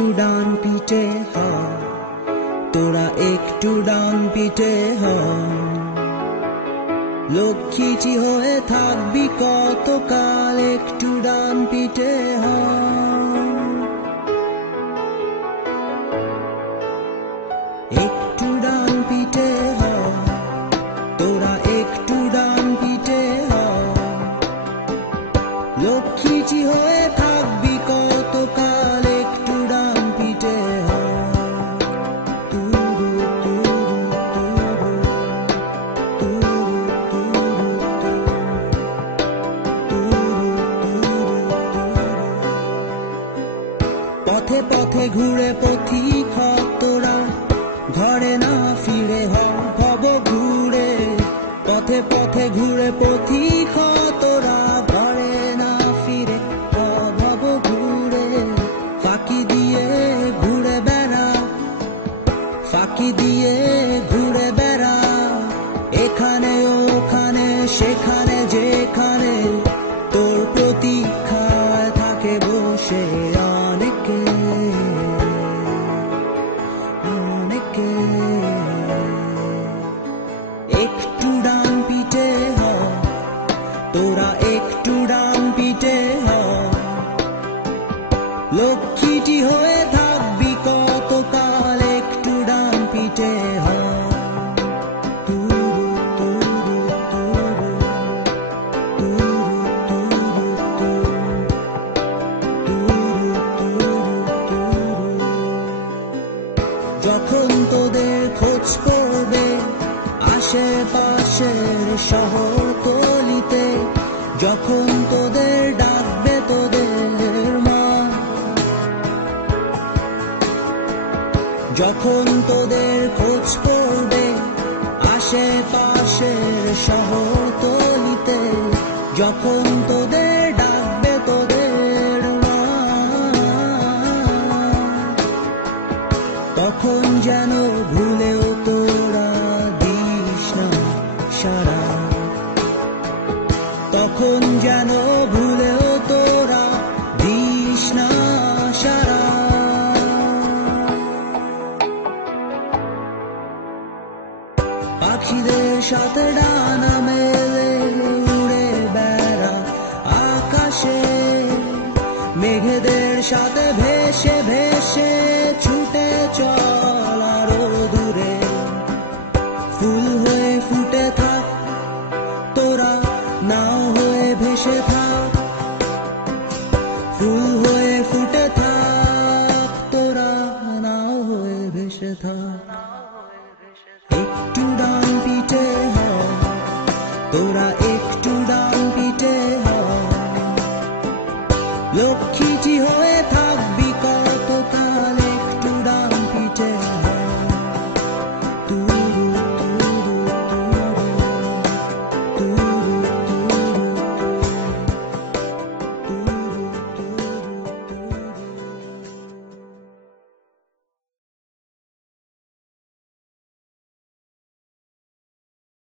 একটু ডান পিঠে হ, তোরা একটু ডান পিঠে হ। লক্ষ্মীটি হয়ে থাকবি কতকাল, একটু ডান পিঠে হ। একটু ডান পিঠে হ, তোরা একটু ডান পিঠে হ। লক্ষ্মীটি হয়ে থাকবি কতকাল, একটু ডান পিঠে হ। পথে পথে ঘুরে পথিক হ তোরা, ঘরে না ফিরে হ ভব ঘুরে। পথে পথে ঘুরে পথিক হ তোরা, ঘরে না ফিরে হ ভব ঘুরে। ফাঁকি দিয়ে ঘুরে বেড়া, ফাঁকি দিয়ে ঘুরে বেড়া, এখানে ওখানে সেখানে যেখানে তোর প্রতীক্ষায় থাকে বসে অনেকে অনেকে। একটু ডান পিঠে হ, তোরা একটু ডান পিঠে হ। লক্ষ্মীটি হয়ে থাকবি কতকাল, একটু ডান পিঠে হ। যখন তোদের খোঁজ করবে আশেপাশের শহরতলিতে, যখন তোদের ডাকবে তোদের মা, যখন তোদের খোঁজ করবে আশেপাশের শহরতলিতে, যখন তোদের ডাকবে তোদের মা, তখন যেন ভুলেও তোরা দিস না সারা, তখন যেন ভুলেও তোরা দিস না সারা। পাখিদের সাথে ডানা মেলে উড়ে বেড়া আকাশে, মেঘেদের সাথে ভেসে ভেসে ছুটে চল আরো দূরে। ফুল হয়ে ফুটে থাক তোরা, নাও হয়ে ভেসে থাক। ফুল হয়ে ফুটে থাক তোরা, নাও হয়ে ভেসে থাক। একটু ডান পিঠে হ, তোরা একটু